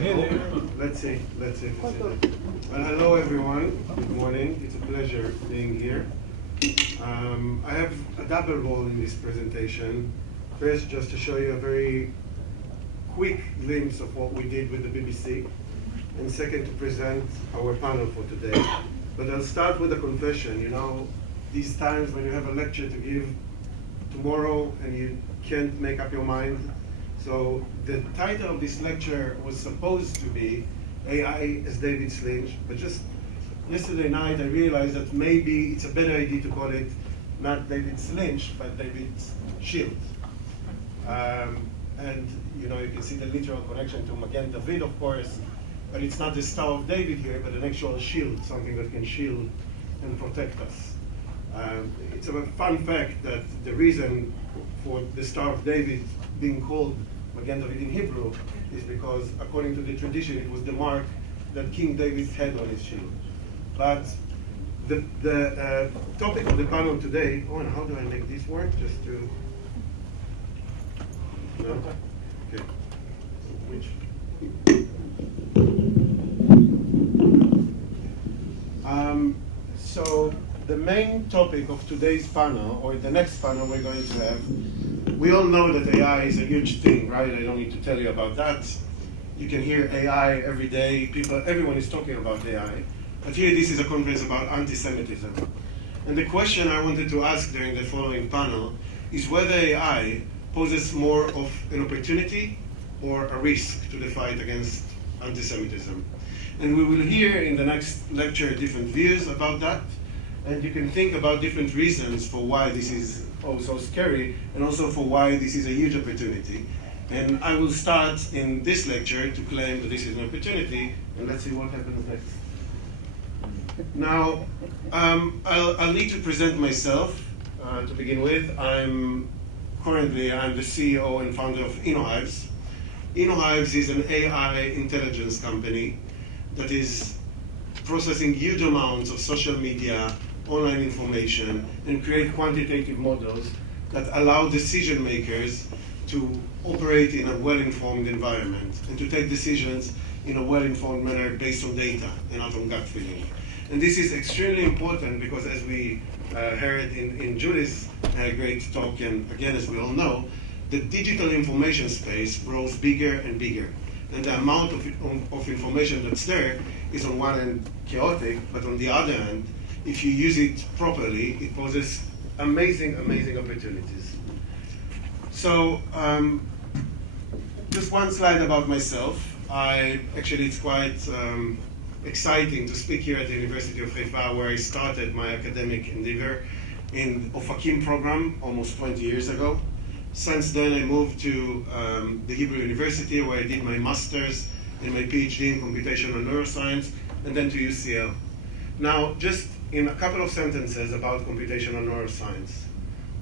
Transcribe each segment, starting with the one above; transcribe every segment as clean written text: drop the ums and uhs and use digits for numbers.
Let's see. Well, hello everyone. Good morning. It's a pleasure being here. I have a double role in this presentation. First, just to show you a very quick glimpse of what we did with the BBC, and second, to present our panel for today. But I'll start with a confession. You know, these times when you have a lecture to give tomorrow and you can't make up your mind. So the title of this lecture was supposed to be AI as David Sling, but just yesterday night I realized that maybe it's a better idea to call it not David Sling, but David Shield. And you know, you can see the literal connection to Magen David, of course, but it's not the Star of David here, but an actual shield, something that can shield and protect us. It's a fun fact that the reason for the Star of David being called Magen David in Hebrew is because, according to the tradition, it was the mark that King David had on his shield. But the topic of the panel today, oh, and how do I make this work? Just to, no? Okay. Which? So the main topic of today's panel, or the next panel we're going to have, we all know that AI is a huge thing, right? I don't need to tell you about that. You can hear AI every day. Everyone is talking about AI. But here, this is a conference about anti-Semitism. And the question I wanted to ask during the following panel is whether AI poses more of an opportunity or a risk to the fight against anti-Semitism. And we will hear in the next lecture different views about that. And you can think about different reasons for why this is so scary, and also for why this is a huge opportunity. And I will start in this lecture to claim that this is an opportunity, and let's see what happens next. Now, I'll need to present myself to begin with. I'm the CEO and founder of Innohives. Innohives is an AI intelligence company that is processing huge amounts of social media, online information, and create quantitative models that allow decision makers to operate in a well-informed environment and to take decisions in a well-informed manner based on data and not on gut feeling. And this is extremely important because, as we heard in Julie's great talk, and again, as we all know, the digital information space grows bigger and bigger. And the amount of information that's there is on one hand chaotic, but on the other hand, if you use it properly, it poses amazing, amazing opportunities. So, just one slide about myself. It's quite exciting to speak here at the University of Haifa, where I started my academic endeavor in Ofakim program almost 20 years ago. Since then, I moved to the Hebrew University, where I did my master's and my PhD in computational neuroscience, and then to UCL. Now, just in a couple of sentences about computational neuroscience.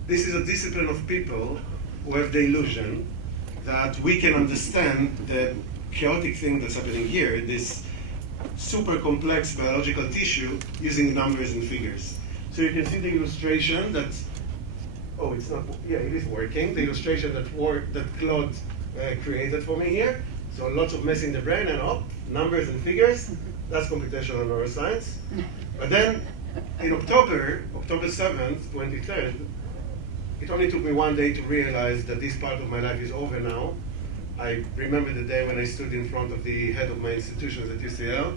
This is a discipline of people who have the illusion that we can understand the chaotic thing that's happening here, this super complex biological tissue, using numbers and figures. So you can see the illustration that, oh, it's not, yeah, it is working. The illustration that Claude created for me here. So lots of mess in the brain and numbers and figures. That's computational neuroscience. But then in October 7th, 23rd, it only took me one day to realize that this part of my life is over now. I remember the day when I stood in front of the head of my institutions at UCL,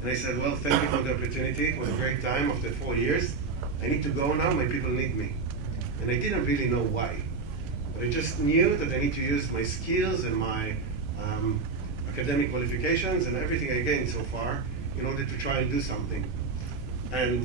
and I said, well, thank you for the opportunity. It was a great time after 4 years. I need to go now. My people need me. And I didn't really know why. But I just knew that I need to use my skills and my academic qualifications and everything I gained so far in order to try and do something. And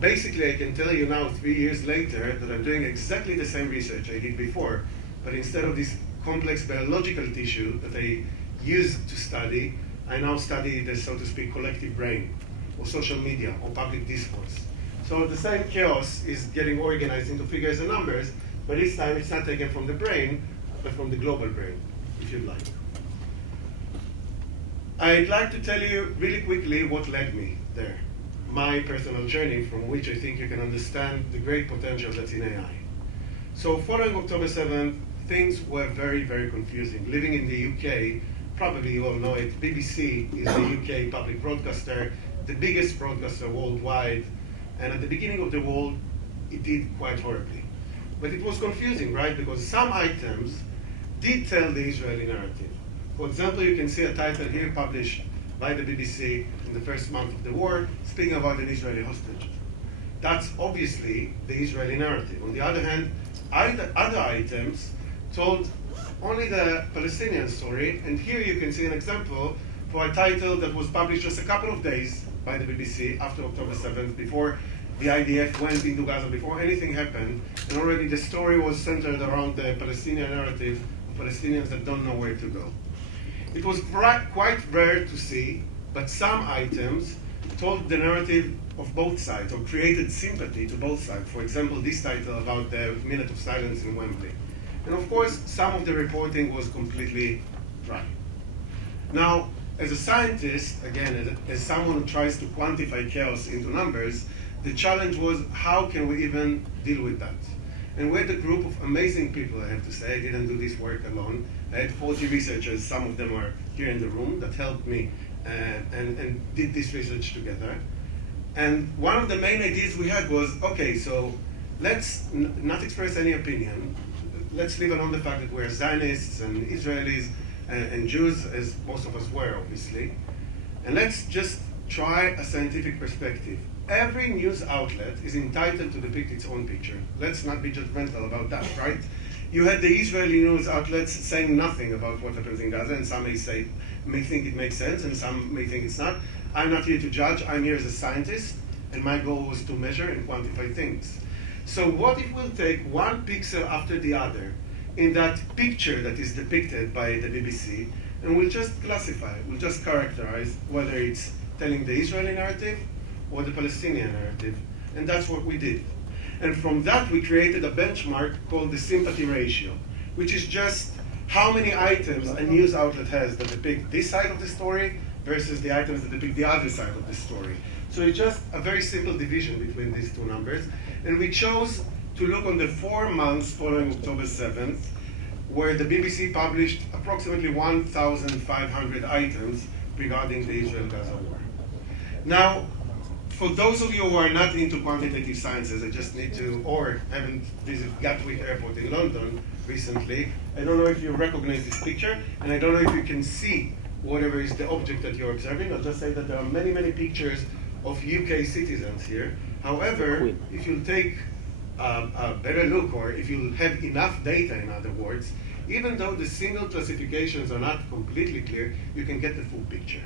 basically, I can tell you now, 3 years later, that I'm doing exactly the same research I did before, but instead of this complex biological tissue that I used to study, I now study the, so to speak, collective brain, or social media, or public discourse. So the same chaos is getting organized into figures and numbers, but this time it's not taken from the brain, but from the global brain, if you'd like. I'd like to tell you really quickly what led me there, my personal journey, from which I think you can understand the great potential that's in AI. So following October 7th, things were very, very confusing. Living in the UK, probably you all know it, BBC is the UK public broadcaster, the biggest broadcaster worldwide, and at the beginning of the war, it did quite horribly. But it was confusing, right? Because some items did tell the Israeli narrative. For example, you can see a title here published by the BBC in the first month of the war, speaking about an Israeli hostage. That's obviously the Israeli narrative. On the other hand, other items told only the Palestinian story, and here you can see an example for a title that was published just a couple of days by the BBC after October 7th, before the IDF went into Gaza, before anything happened, and already the story was centered around the Palestinian narrative of Palestinians that don't know where to go. It was quite rare to see, but some items told the narrative of both sides, or created sympathy to both sides. For example, this title about the minute of silence in Wembley. And of course, some of the reporting was completely dry. Now, as a scientist, again, as someone who tries to quantify chaos into numbers, the challenge was, how can we even deal with that? And we had a group of amazing people, I have to say. I didn't do this work alone. I had 40 researchers, some of them are here in the room, that helped me and did this research together. And one of the main ideas we had was, okay, so let's not express any opinion. Let's leave alone the fact that we're Zionists and Israelis and Jews, as most of us were, obviously. And let's just try a scientific perspective. Every news outlet is entitled to depict its own picture. Let's not be judgmental about that, right? You had the Israeli news outlets saying nothing about what happens in Gaza, and some may think it makes sense, and some may think it's not. I'm not here to judge. I'm here as a scientist, and my goal was to measure and quantify things. So what if we'll take one pixel after the other in that picture that is depicted by the BBC, and we'll just classify, we'll just characterize whether it's telling the Israeli narrative or the Palestinian narrative. And that's what we did. And from that, we created a benchmark called the sympathy ratio, which is just how many items a news outlet has that depict this side of the story versus the items that depict the other side of the story. So it's just a very simple division between these two numbers. And we chose to look on the 4 months following October 7th, where the BBC published approximately 1,500 items regarding the Israel-Gaza war. Now, for those of you who are not into quantitative sciences, I just need to, or haven't visited Gatwick Airport in London recently, I don't know if you recognize this picture, and I don't know if you can see whatever is the object that you're observing. I'll just say that there are many, many pictures of UK citizens here. However, if you take a better look, or if you have enough data, in other words, even though the single classifications are not completely clear, you can get the full picture.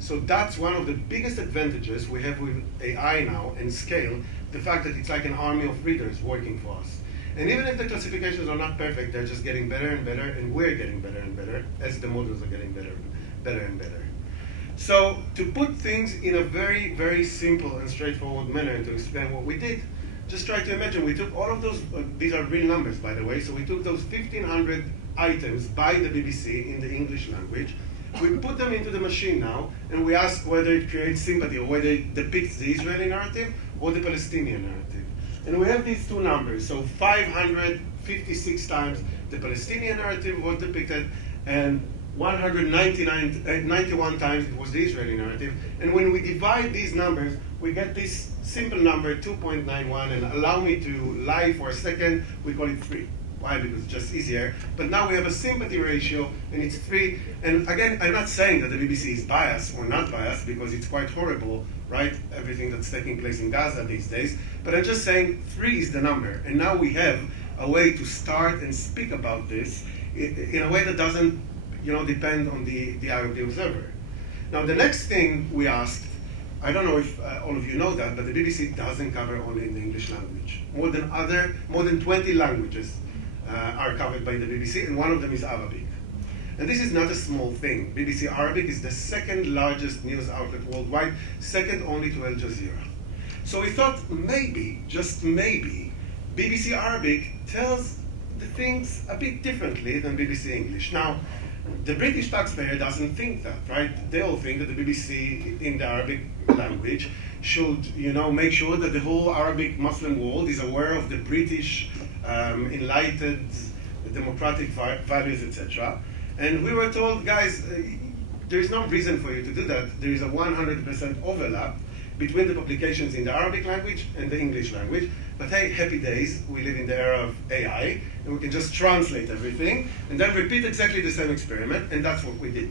So that's one of the biggest advantages we have with AI now and scale, the fact that it's like an army of readers working for us. And even if the classifications are not perfect, they're just getting better and better, and we're getting better and better as the models are getting better and better. So to put things in a very, very simple and straightforward manner and to explain what we did, just try to imagine we took all of those, these are real numbers by the way, so we took those 1,500 items by the BBC in the English language, we put them into the machine now, and we ask whether it creates sympathy or whether it depicts the Israeli narrative or the Palestinian narrative. And we have these two numbers, so 556 times the Palestinian narrative was depicted, and 191 times it was the Israeli narrative. And when we divide these numbers, we get this simple number, 2.91, and allow me to lie for a second, we call it 3. Why? Because it's just easier. But now we have a sympathy ratio, and it's 3. And again, I'm not saying that the BBC is biased or not biased, because it's quite horrible, right? Everything that's taking place in Gaza these days. But I'm just saying 3 is the number. And now we have a way to start and speak about this in a way that doesn't, depend on the eye of the observer. Now, the next thing we asked, I don't know if all of you know that, but the BBC doesn't cover only in the English language. More than 20 languages are covered by the BBC, and one of them is Arabic. And this is not a small thing. BBC Arabic is the second largest news outlet worldwide, second only to Al Jazeera. So we thought maybe, just maybe, BBC Arabic tells the things a bit differently than BBC English. Now, the British taxpayer doesn't think that, right? They all think that the BBC in the Arabic language should, make sure that the whole Arabic Muslim world is aware of the British enlightened democratic values, etc. And we were told, guys, there is no reason for you to do that. There is a 100% overlap between the publications in the Arabic language and the English language. But hey, happy days, we live in the era of AI, and we can just translate everything, and then repeat exactly the same experiment, and that's what we did.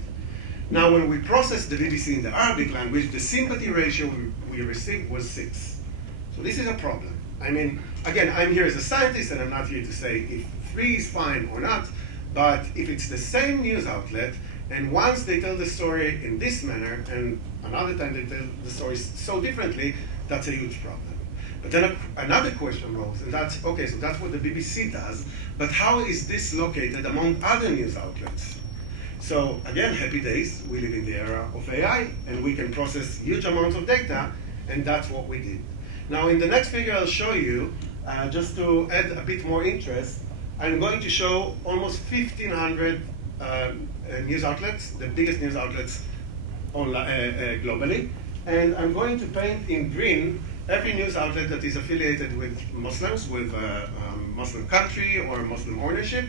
Now, when we processed the BBC in the Arabic language, the sympathy ratio we received was 6. So this is a problem. I mean, again, I'm here as a scientist, and I'm not here to say if 3 is fine or not, but if it's the same news outlet, and once they tell the story in this manner, and another time they tell the story so differently, that's a huge problem. But then another question rose, and that's, okay, so that's what the BBC does, but how is this located among other news outlets? So again, happy days, we live in the era of AI, and we can process huge amounts of data, and that's what we did. Now in the next figure I'll show you, just to add a bit more interest, I'm going to show almost 1,500 news outlets, the biggest news outlets globally, and I'm going to paint in green every news outlet that is affiliated with Muslims, with Muslim country or Muslim ownership,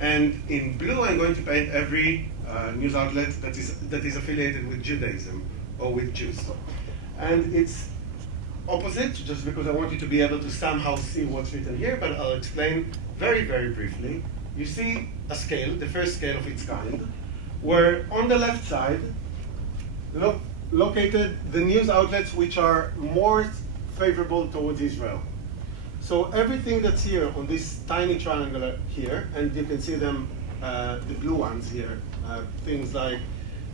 and in blue I'm going to paint every news outlet that is affiliated with Judaism or with Jews. And it's opposite, just because I want you to be able to somehow see what's written here, but I'll explain very, very briefly. You see a scale, the first scale of its kind, where on the left side, located the news outlets which are more favorable towards Israel. So everything that's here on this tiny triangle here, and you can see them, the blue ones here, things like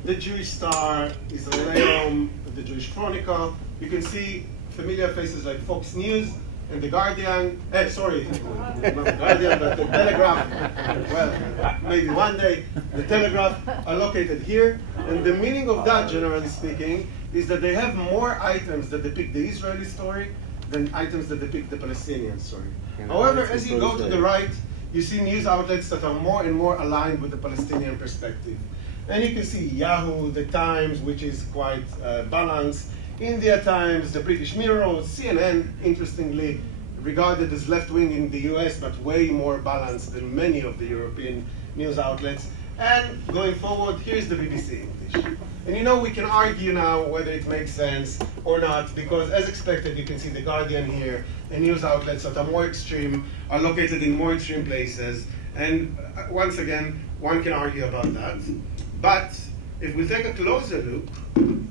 the Jewish Star, Israel, the Jewish Chronicle. You can see familiar faces like Fox News and the Guardian. Sorry, not the Guardian, but the Telegraph. Well, maybe one day the Telegraph are located here. And the meaning of that, generally speaking, is that they have more items that depict the Israeli story than items that depict the Palestinian story. However, as you go to the right, you see news outlets that are more and more aligned with the Palestinian perspective. And you can see Yahoo, The Times, which is quite balanced, India Times, the British Mirror, CNN, interestingly, regarded as left-wing in the US, but way more balanced than many of the European news outlets. And going forward, here's the BBC English. And you know, we can argue now whether it makes sense or not, because as expected, you can see the Guardian here, and news outlets that are more extreme are located in more extreme places. And once again, one can argue about that. But if we take a closer look, and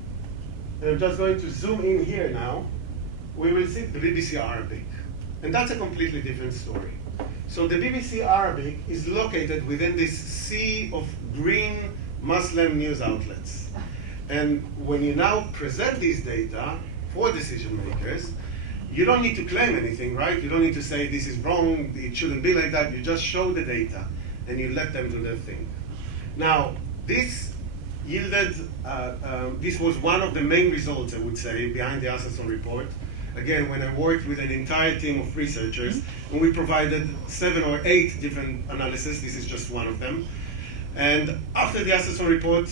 I'm just going to zoom in here now, we will see the BBC Arabic. And that's a completely different story. So the BBC Arabic is located within this sea of green Muslim news outlets. And when you now present these data for decision makers, you don't need to claim anything, right? You don't need to say this is wrong, it shouldn't be like that. You just show the data and you let them do their thing. Now, this yielded, this was one of the main results, I would say, behind the Assasson report. Again, when I worked with an entire team of researchers, and we provided 7 or 8 different analyses, this is just one of them. And after the Assasson report,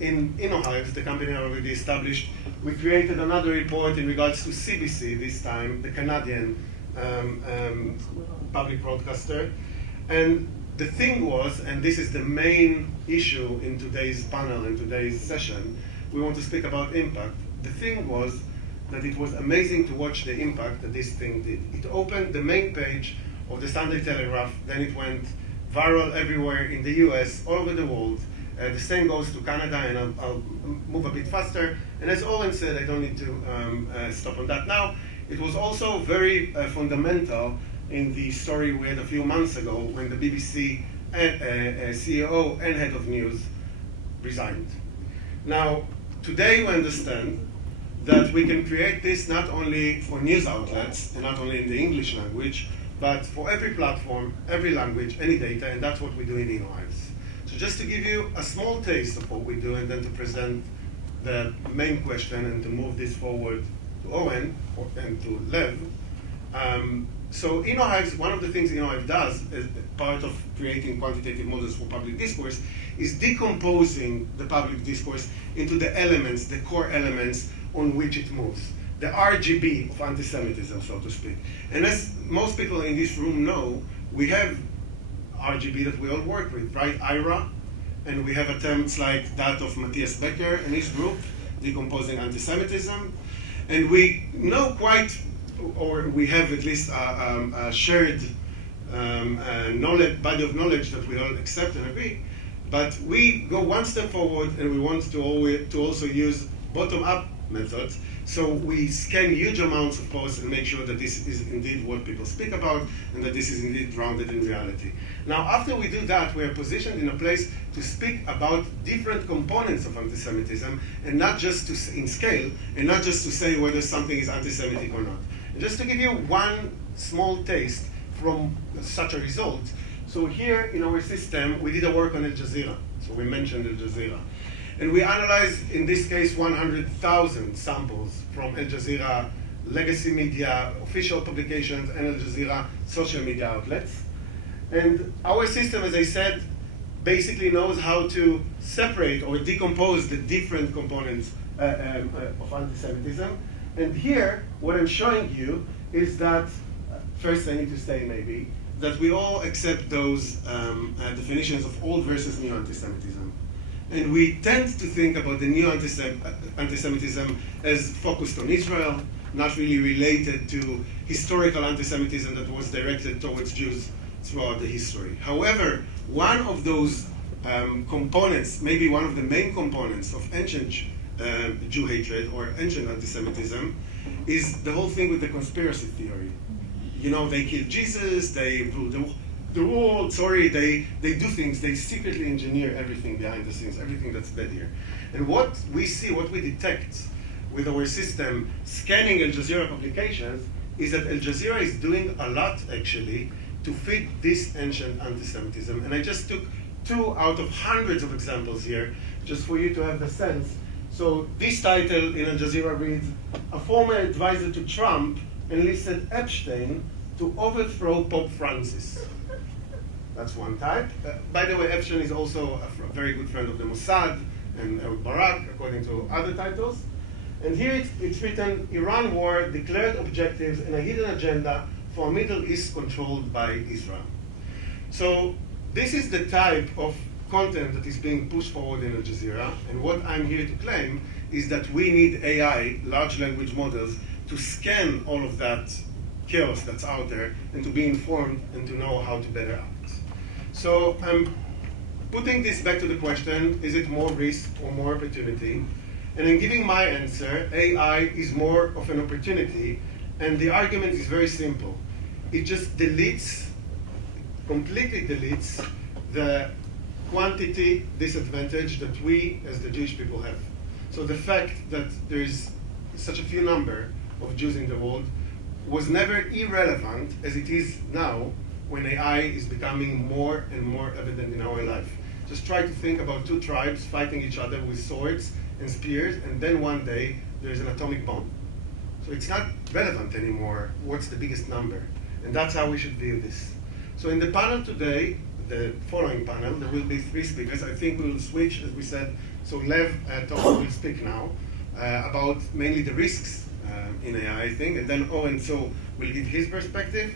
in Innohives, the company I already established, we created another report in regards to CBC this time, the Canadian public broadcaster. And the thing was, and this is the main issue in today's panel, in today's session, we want to speak about impact. The thing was that it was amazing to watch the impact that this thing did. It opened the main page of the Sunday Telegraph, then it went viral everywhere in the US, all over the world. The same goes to Canada, and I'll move a bit faster. And as Oren said, I don't need to stop on that now. It was also very fundamental in the story we had a few months ago when the BBC CEO and head of news resigned. Now, today we understand that we can create this not only for news outlets, and not only in the English language, but for every platform, every language, any data, and that's what we do in Innohives. So just to give you a small taste of what we do, and then to present the main question and to move this forward to Owen and to Lev. So Innohives, one of the things Innohives does as part of creating quantitative models for public discourse is decomposing the public discourse into the elements, the core elements on which it moves. The RGB of anti-Semitism, so to speak. And as most people in this room know, we have RGB that we all work with, right? IRA, and we have attempts like that of Matthias Becker and his group, Decomposing Antisemitism. And we know quite, or we have at least a shared body of knowledge that we all accept and agree. But we go one step forward, and we want to also use bottom-up methods. So we scan huge amounts of posts and make sure that this is indeed what people speak about, and that this is indeed grounded in reality. Now, after we do that, we are positioned in a place to speak about different components of anti-Semitism, and not just in scale, and not just to say whether something is anti-Semitic or not. And just to give you one small taste from such a result, so here in our system, we did a work on Al Jazeera. So we mentioned Al Jazeera. And we analyzed, in this case, 100,000 samples from Al Jazeera legacy media, official publications, and Al Jazeera social media outlets. And our system, as I said, basically knows how to separate or decompose the different components of anti-Semitism. And here, what I'm showing you is that, first I need to say maybe, that we all accept those definitions of old versus new anti-Semitism. And we tend to think about the new anti-Semitism as focused on Israel, not really related to historical anti-Semitism that was directed towards Jews throughout the history. However, one of those components, maybe one of the main components of ancient Jew hatred or ancient anti-Semitism, is the whole thing with the conspiracy theory. You know, they killed Jesus, they ruled the world, they do things, they secretly engineer everything behind the scenes, everything that's bad here. And what we see, what we detect with our system scanning Al Jazeera publications is that Al Jazeera is doing a lot, actually, to feed this ancient anti-Semitism. And I just took 2 out of hundreds of examples here, just for you to have the sense. So this title in Al Jazeera reads, "A former advisor to Trump enlisted Epstein to overthrow Pope Francis." That's one type. By the way, Epstein is also a very good friend of the Mossad and Barak, according to other titles. And here it's written, "Iran war, declared objectives and a hidden agenda for a Middle East controlled by Israel." So this is the type of content that is being pushed forward in Al Jazeera. And what I'm here to claim is that we need AI, large language models, to scan all of that chaos that's out there and to be informed and to know how to better act. So I'm putting this back to the question, is it more risk or more opportunity? And in giving my answer, AI is more of an opportunity, and the argument is very simple. It just completely deletes the quantity disadvantage that we as the Jewish people have. So the fact that there is such a few number of Jews in the world was never irrelevant as it is now when AI is becoming more and more evident in our life. Just try to think about 2 tribes fighting each other with swords and spears, and then one day there's an atomic bomb. So it's not relevant anymore what's the biggest number. And that's how we should view this. So in the panel today, the following panel, there will be 3 speakers. I think we will switch, as we said. So Lev Tomer will speak now about mainly the risks in AI, I think, and then Owen So will give his perspective.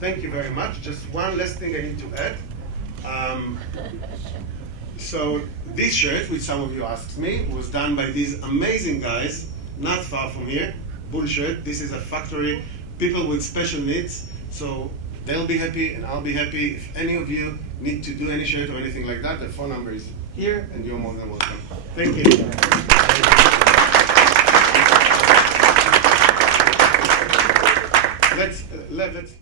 Thank you very much. Just one last thing I need to add. So this shirt, which some of you asked me, was done by these amazing guys, not far from here. Bullshit. This is a factory, people with special needs. So they'll be happy and I'll be happy. If any of you need to do any shirt or anything like that, the phone number is here and you're more than welcome. Thank you. Let's